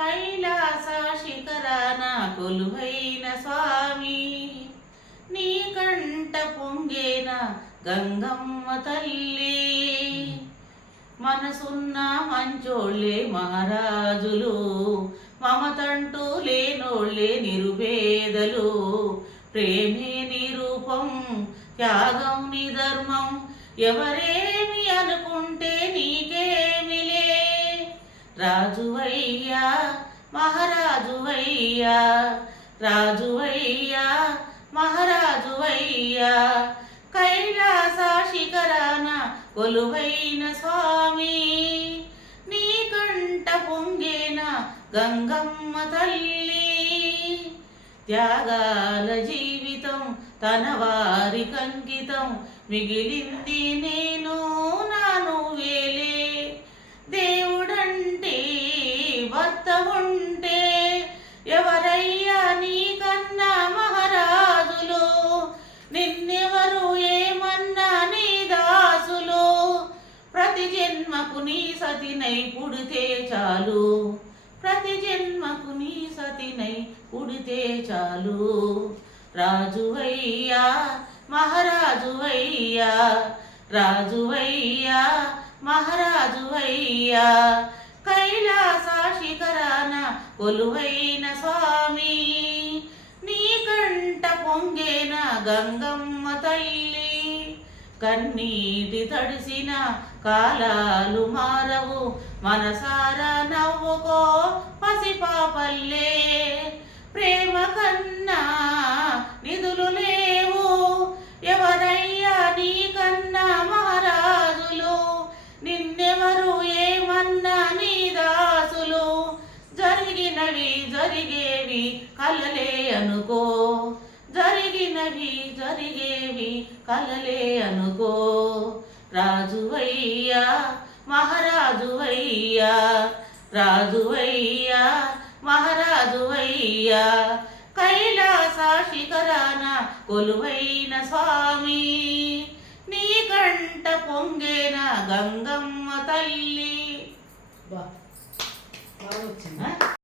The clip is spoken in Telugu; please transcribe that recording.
కైలాస శిఖరాన కొలువైన స్వామి నీ కంట పొంగేన గంగమ్మ తల్లి మనసున్న మంచోళ్ళే మహారాజులు మమతంటూ లేనోళ్ళే నిరుపేదలు ప్రేమే నీ రూపం త్యాగం నీ ధర్మం ఎవరేమి అనుకుంటే నీకేమిలే రాజువయ్యా మహారాజువయ్యా రాజువయ్యా మహారాజువయ్యా కైలాస శిఖరాన కొలువైన స్వామి నీ కంట పొంగేన గంగమ్మ తల్లి త్యాగాల జీవితం తన వారి కంకితం మిగిలింది నేను నాను వేలే దేవుడంటే భర్త ఉంటే ఎవరయ్యా నీకన్నా మహారాజులు నిన్నెవరు ఏమన్నా నీ దాసులు ప్రతి జన్మకు నీ సతినై పుడితే చాలు ప్రతి జన్మకు నీ సతినై పుడితే చాలు రాజువయ్యా మహారాజువయ్యా రాజువయ్యా మహారాజువయ్యా కైలాస శిఖరాన కొలువైన స్వామి నీ కంట పొంగేన గంగమ్మ తల్లి కన్నీటి తడిసిన కాలాలు మారవు మనసారా నవ్వుకో పసిపాపల్లే ప్రేమ కన్నా నిధులు లేవు ఎవరయ్యా నీకన్నా మహారాజులు నిన్నెవరు ఏమన్నా నీ దాసులు జరిగినవి జరిగేవి కలలే అనుకో జరిగినవి జరిగేవి కలలే అనుకో రాజువయ్యా మహారాజువయ్యా రాజువయ్యా మహారాజువయ్యా కైలాస శిఖరాన కొలువైన స్వామి నీ కంట పొంగేన గంగమ్మ తల్లి బాగా వచ్చిందా?